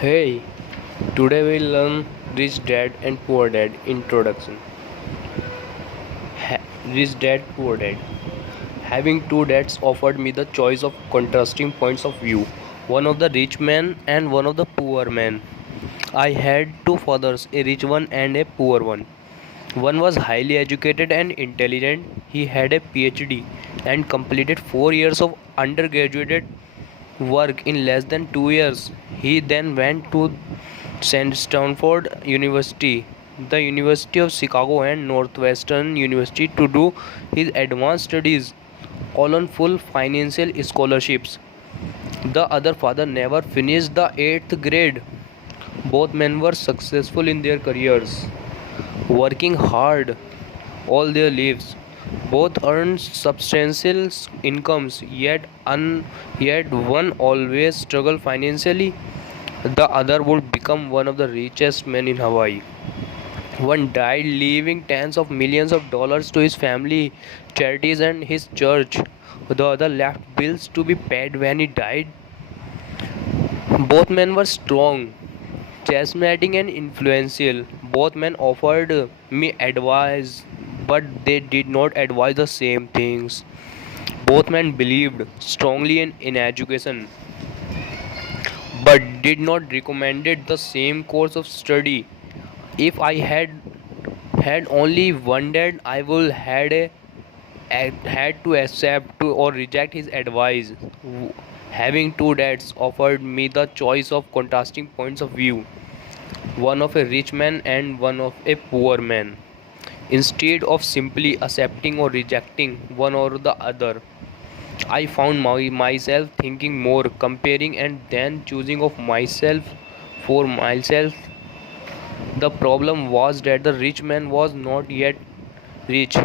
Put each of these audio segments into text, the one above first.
Hey, today we'll learn Rich Dad and Poor Dad introduction. Rich Dad, Poor Dad. Having two dads offered me the choice of contrasting points of view, one of the rich man and one of the poor man. I had two fathers, a rich one and a poor one. One was highly educated and intelligent. He had a PhD and completed 4 years of undergraduate work in less than 2 years. He then went to Stanford University, the University of Chicago, and Northwestern University to do his advanced studies on full financial scholarships. The other father never finished the 8th grade. Both men were successful in their careers, working hard all their lives. Both earned substantial incomes, yet one always struggled financially. The other would become one of the richest men in Hawaii. One died leaving tens of millions of dollars to his family, charities, and his church. The other left bills to be paid when he died. Both men were strong, charismatic, and influential. Both men offered me advice, but they did not advise the same things. Both men believed strongly in education, but did not recommended the same course of study. If I had only one dad, I would had to accept to or reject his advice. Having two dads offered me the choice of contrasting points of view, one of a rich man and one of a poor man. Instead of simply accepting or rejecting one or the other, I found myself thinking more, comparing, and then choosing of myself for myself. The problem was that the rich man was not yet rich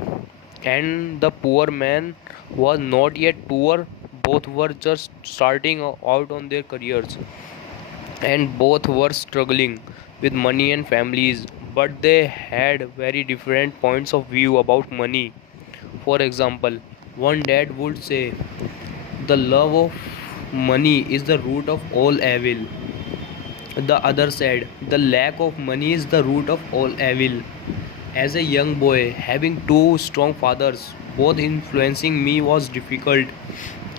and the poor man was not yet poor. Both were just starting out on their careers and both were struggling with money and families, but they had very different points of view about money. For example, one dad would say, the love of money is the root of all evil. The other said, the lack of money is the root of all evil. As a young boy, having two strong fathers, both influencing me, was difficult.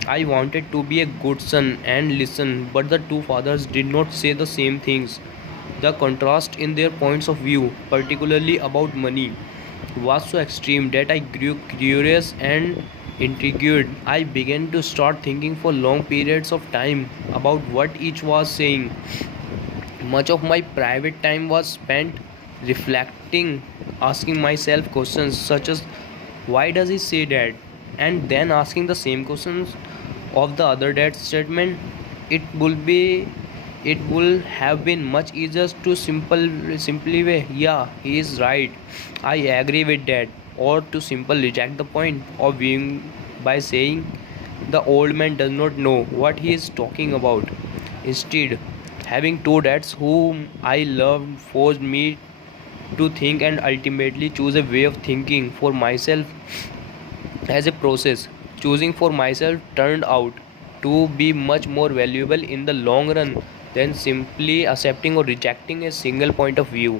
I wanted to be a good son and listen, but the two fathers did not say the same things. The contrast in their points of view, particularly about money, was so extreme that I grew curious and intrigued. I began to start thinking for long periods of time about what each was saying. Much of my private time was spent reflecting, asking myself questions such as why does he say that? And then asking the same questions of the other dad's statement. It will be it will have been much easier to simply way, yeah, he is right. I agree with that, or to simply reject the point of viewing by saying the old man does not know what he is talking about. Instead, having two dads whom I loved forced me to think and ultimately choose a way of thinking for myself as a process. Choosing for myself turned out to be much more valuable in the long run than simply accepting or rejecting a single point of view.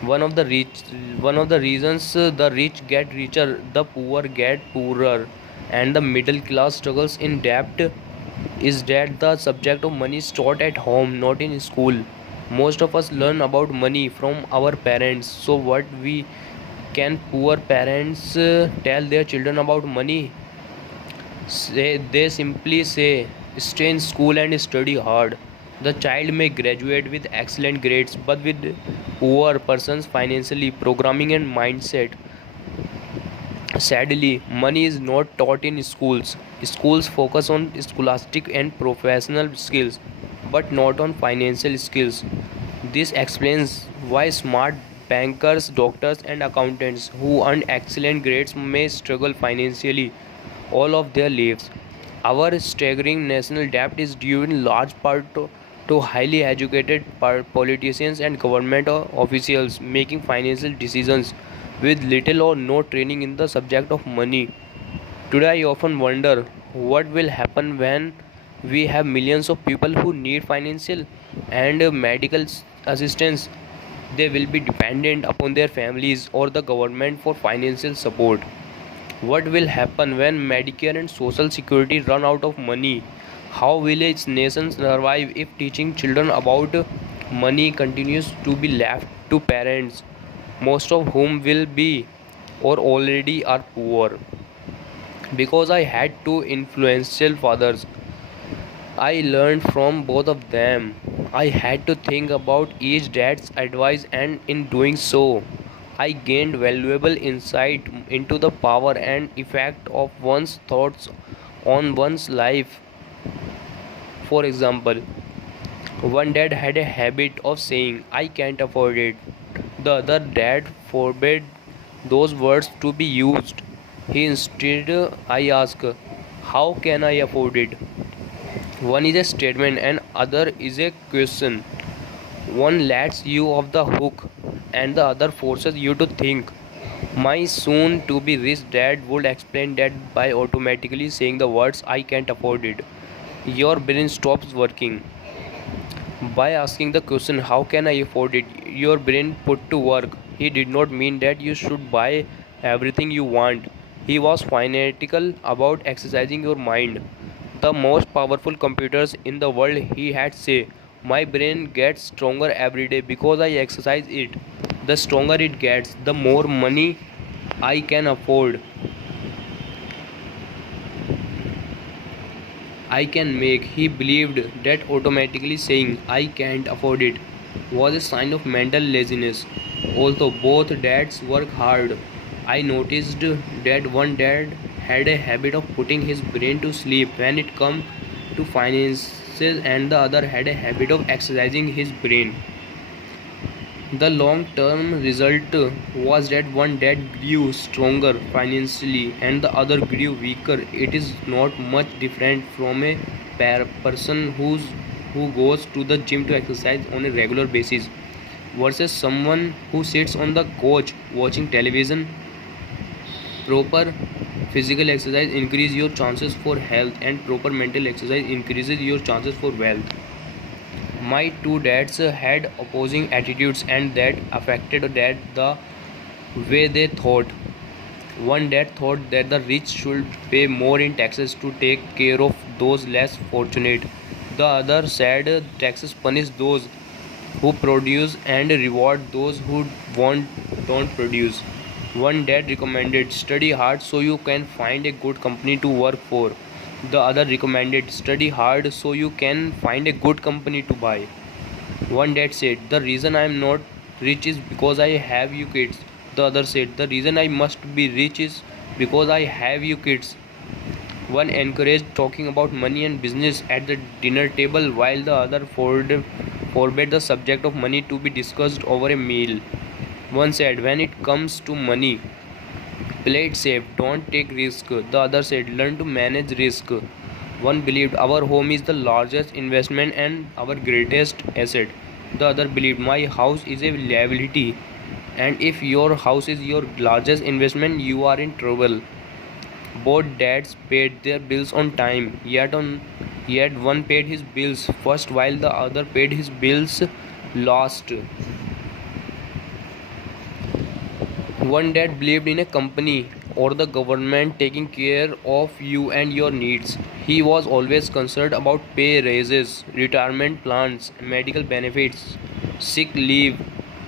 One of the rich, One of the reasons the rich get richer, the poor get poorer, and the middle class struggles in debt is that the subject of money is taught at home, not in school. Most of us learn about money from our parents. So what we can poor parents tell their children about money? They simply say, stay in school and study hard. The child may graduate with excellent grades, but with poor person's financially programming and mindset. Sadly, money is not taught in schools. Schools focus on scholastic and professional skills, but not on financial skills. This explains why smart bankers, doctors, and accountants who earn excellent grades may struggle financially all of their lives. Our staggering national debt is due in large part to highly educated politicians and government officials making financial decisions with little or no training in the subject of money. Today, I often wonder what will happen when We have millions of people who need financial and medical assistance. They will be dependent upon their families or the government for financial support. What will happen when Medicare and Social Security run out of money? How will a nation survive if teaching children about money continues to be left to parents, most of whom will be or already are poor? Because I had two influential fathers, I learned from both of them. I had to think about each dad's advice, and in doing so, I gained valuable insight into the power and effect of one's thoughts on one's life. For example, one dad had a habit of saying, I can't afford it. The other dad forbade those words to be used. He instead, I asked, how can I afford it? One is a statement and other is a question. One lets you off the hook and the other forces you to think. My soon to be rich dad would explain that by automatically saying the words I can't afford it, your brain stops working. By asking the question how can I afford it, your brain put to work. He did not mean that you should buy everything you want. He was fanatical about exercising your mind. The most powerful computers in the world, he had say, my brain gets stronger every day because I exercise it. The stronger it gets, the more money I can afford. I can make. He believed that automatically saying I can't afford it was a sign of mental laziness. Although both dads work hard, I noticed that one dad had a habit of putting his brain to sleep when it come to finances, and the other had a habit of exercising his brain. The long term result was that one dad grew stronger financially and the other grew weaker. It is not much different from a person who goes to the gym to exercise on a regular basis versus someone who sits on the couch watching television. Proper physical exercise increases your chances for health, and proper mental exercise increases your chances for wealth. My two dads had opposing attitudes, and that affected that the way they thought. One dad thought that the rich should pay more in taxes to take care of those less fortunate. The other said taxes punish those who produce and reward those who don't produce. One dad recommended study hard so you can find a good company to work for. The other recommended study hard so you can find a good company to buy. One dad said, the reason I am not rich is because I have you kids. The other said, the reason I must be rich is because I have you kids. One encouraged talking about money and business at the dinner table while the other forbade the subject of money to be discussed over a meal. One said, when it comes to money, play it safe, don't take risk. The other said, learn to manage risk. One believed our home is the largest investment and our greatest asset. The other believed my house is a liability, and if your house is your largest investment, you are in trouble. Both dads paid their bills on time, yet one paid his bills first while the other paid his bills last. One dad believed in a company or the government taking care of you and your needs. He was always concerned about pay raises, retirement plans, medical benefits, sick leave,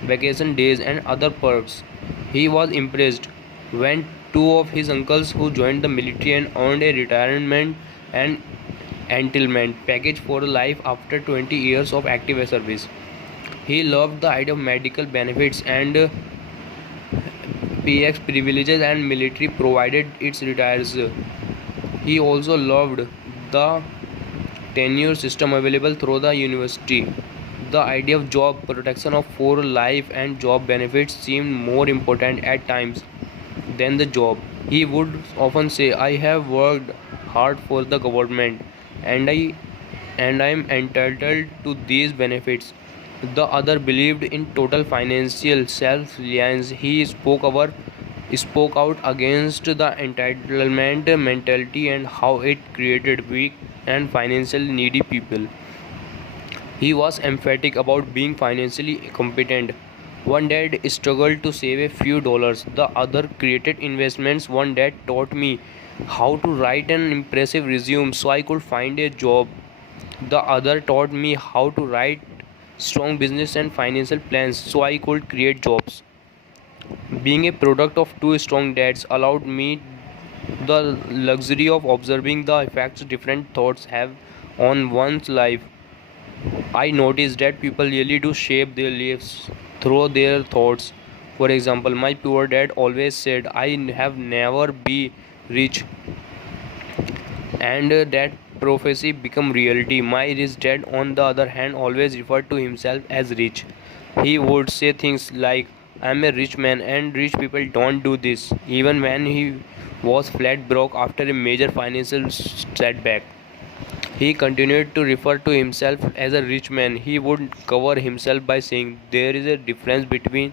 vacation days, and other perks. He was impressed when two of his uncles who joined the military and earned a retirement and entitlement package for life after 20 years of active service. He loved the idea of medical benefits and PX privileges and military provided its retires. He also loved the tenure system available through the university. The idea of job protection of for life and job benefits seemed more important at times than the job. He would often say, I have worked hard for the government and I am entitled to these benefits. The other believed in total financial self-reliance. He spoke out against the entitlement mentality and how it created weak and financially needy people. He was emphatic about being financially competent. One dad struggled to save a few dollars, the other created investments. One dad taught me how to write an impressive resume so I could find a job. The other taught me how to write strong business and financial plans so I could create jobs. Being a product of two strong dads allowed me the luxury of observing the effects different thoughts have on one's life. I noticed that people really do shape their lives through their thoughts. For example, my poor dad always said, I have never be rich, and that prophecy become reality. My rich dad, on the other hand, always referred to himself as rich. He would say things like, I am a rich man and rich people don't do this, even when he was flat broke after a major financial setback. He continued to refer to himself as a rich man. He would cover himself by saying, there is a difference between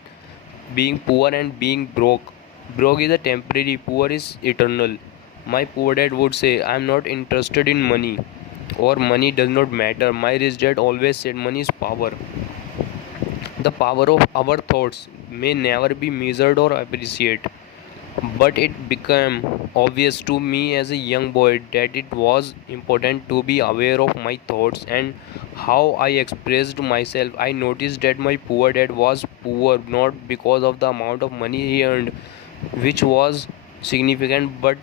being poor and being broke. Broke is a temporary, poor is eternal. My poor dad would say, I am not interested in money, or money does not matter. My rich dad always said, money is power. The power of our thoughts may never be measured or appreciated. But it became obvious to me as a young boy that it was important to be aware of my thoughts and how I expressed myself. I noticed that my poor dad was poor not because of the amount of money he earned, which was significant, but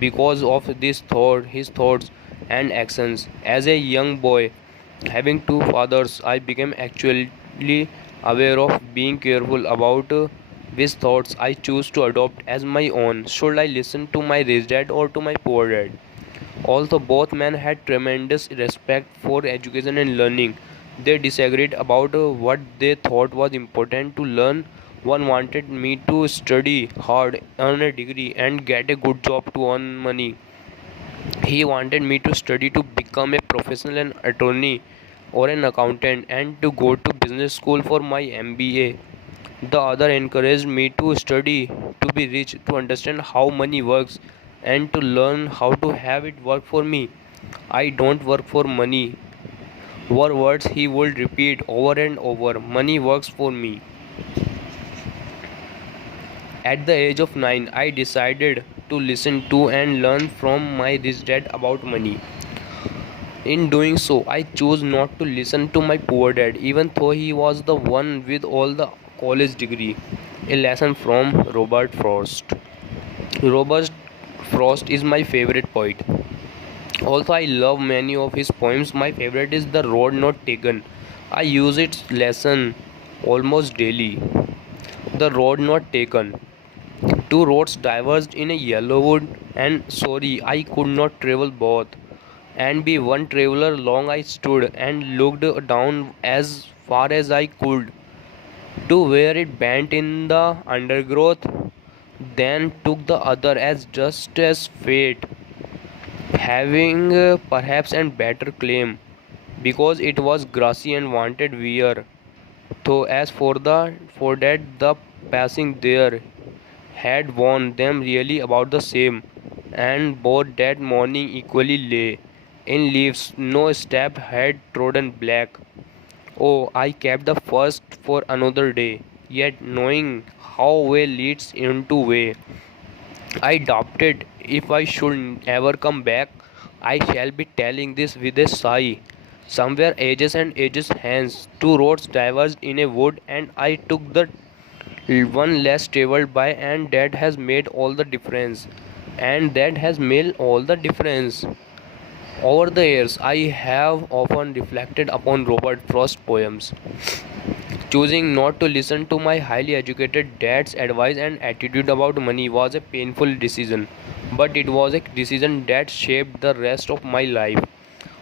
because of his thoughts and actions. As a young boy, having two fathers, I became actually aware of being careful about which thoughts I choose to adopt as my own. Should I listen to my rich dad or to my poor dad? Although both men had tremendous respect for education and learning, they disagreed about what they thought was important to learn. One wanted me to study hard, earn a degree, and get a good job to earn money. He wanted me to study to become a professional an attorney or an accountant and to go to business school for my MBA. The other encouraged me to study, to be rich, to understand how money works, and to learn how to have it work for me. I don't work for money were words he would repeat over and over. Money works for me. At the age of 9, I decided to listen to and learn from my rich dad about money. In doing so, I chose not to listen to my poor dad, even though he was the one with all the college degree. A lesson from Robert Frost. Robert Frost is my favorite poet. Although I love many of his poems, my favorite is The Road Not Taken. I use its lesson almost daily. The road not taken. Two roads diverged in a yellow wood, and sorry, I could not travel both. And be one traveler long I stood and looked down as far as I could to where it bent in the undergrowth, then took the other as just as fate, having perhaps an better claim, because it was grassy and wanted wear. Though as for that the passing there had warned them really about the same, and both that morning equally lay in leaves, no step had trodden black. Oh, I kept the first for another day, yet knowing how way leads into way, I doubted if I should ever come back. I shall be telling this with a sigh. Somewhere ages and ages hence, two roads diverged in a wood, and I took the one less traveled by, and that has made all the difference. And that has made all the difference. Over the years, I have often reflected upon Robert Frost's poems. Choosing not to listen to my highly educated dad's advice and attitude about money was a painful decision, but it was a decision that shaped the rest of my life.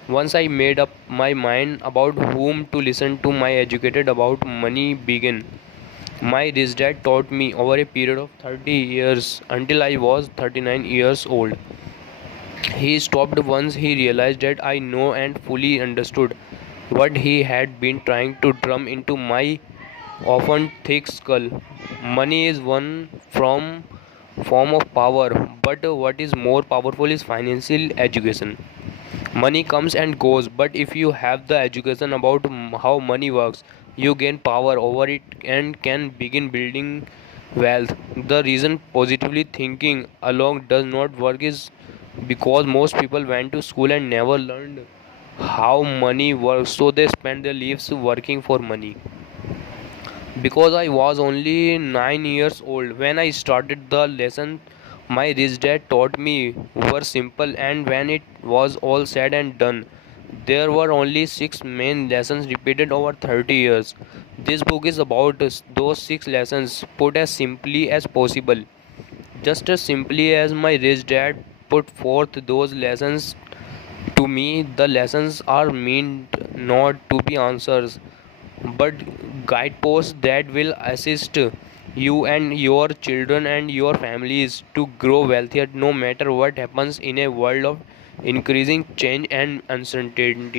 Once I made up my mind about whom to listen to, my educated about money began. My rich dad taught me over a period of 30 years until I was 39 years old. He stopped once he realized that I know and fully understood what he had been trying to drum into my often thick skull. Money is one form of power, but what is more powerful is financial education. Money comes and goes, but if you have the education about how money works, you gain power over it and can begin building wealth. The reason positively thinking alone does not work is because most people went to school and never learned how money works, so they spend their lives working for money. Because I was only 9 years old when I started the lesson my rich dad taught me were simple, and when it was all said and done, there were only 6 main lessons repeated over 30 years. This book is about those 6 lessons put as simply as possible. Just as simply as my rich dad put forth those lessons to me, the lessons are meant not to be answers but guideposts that will assist you and your children and your families to grow wealthier no matter what happens in a world of increasing change and uncertainty.